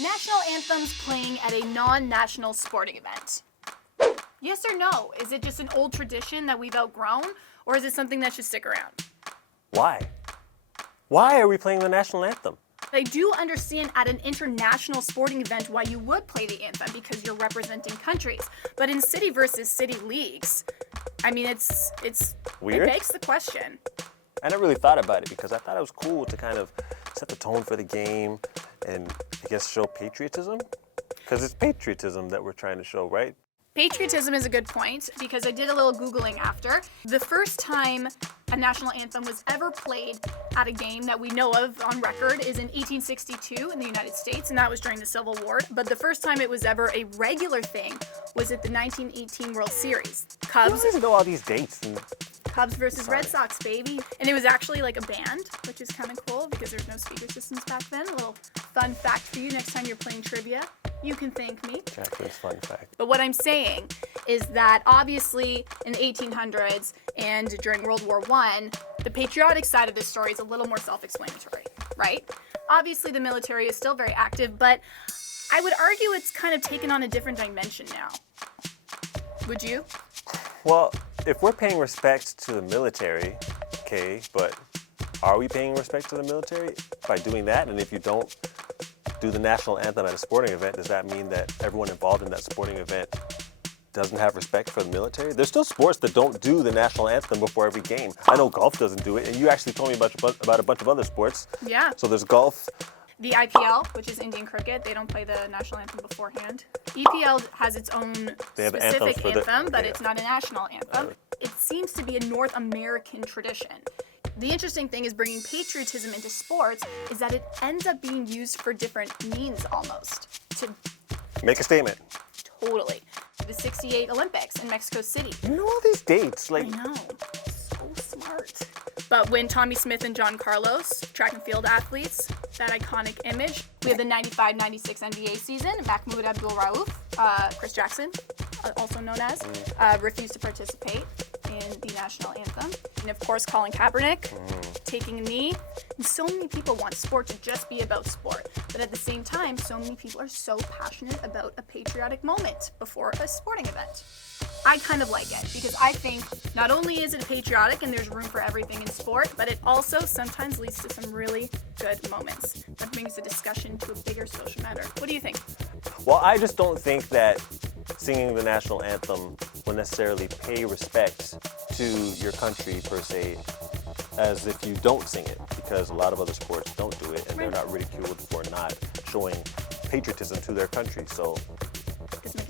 National anthems playing at a non-national sporting event. Yes or no? Is it just an old tradition that we've outgrown, or is it something that should stick around? Why? Why are we playing the national anthem? I do understand at an international sporting event why you would play the anthem, because you're representing countries. But in city versus city leagues, I mean, it's Weird? It begs the question. I never really thought about it because I thought it was cool to kind of set the tone for the game and I guess show patriotism. Because it's patriotism that we're trying to show, right? Patriotism is a good point, because I did a little Googling after. The first time a national anthem was ever played at a game that we know of on record is in 1862 in the United States, and that was during the Civil War. But the first time it was ever a regular thing was at the 1918 World Series. I always know all these dates. Cubs versus Red Sox, baby. And it was actually like a band, which is kind of cool because there's no speaker systems back then. A little fun fact for you next time you're playing trivia. You can thank me. Jacqueline's fun fact. But what I'm saying is that obviously in the 1800s and during World War I, the patriotic side of this story is a little more self-explanatory, right? Obviously the military is still very active, but I would argue it's kind of taken on a different dimension now. Would you? Well, if we're paying respect to the military, okay, but are we paying respect to the military by doing that? And if you don't do the national anthem at a sporting event, does that mean that everyone involved in that sporting event doesn't have respect for the military? There's still sports that don't do the national anthem before every game. I know golf doesn't do it, and you actually told me about a bunch of other sports. Yeah. So there's golf. The IPL, which is Indian cricket, they don't play the national anthem beforehand. EPL has its own specific anthem, but it's not a national anthem. It seems to be a North American tradition. The interesting thing is bringing patriotism into sports is that it ends up being used for different means almost. To make a statement. Totally. The 68 Olympics in Mexico City. You know all these dates. I know. So smart. But when Tommy Smith and John Carlos, track and field athletes, that iconic image. We have the 95-96 NBA season. Mahmoud Abdul-Rauf, Chris Jackson, also known as, refused to participate in the national anthem. And of course, Colin Kaepernick taking a knee. And so many people want sport to just be about sport. But at the same time, so many people are so passionate about a patriotic moment before a sporting event. I kind of like it because I think not only is it patriotic and there's room for everything in sport, but it also sometimes leads to some really good moments that brings the discussion to a bigger social matter. What do you think? Well, I just don't think that singing the national anthem will necessarily pay respect to your country per se, as if you don't sing it, because a lot of other sports don't do it and they're not ridiculed for not showing patriotism to their country. So does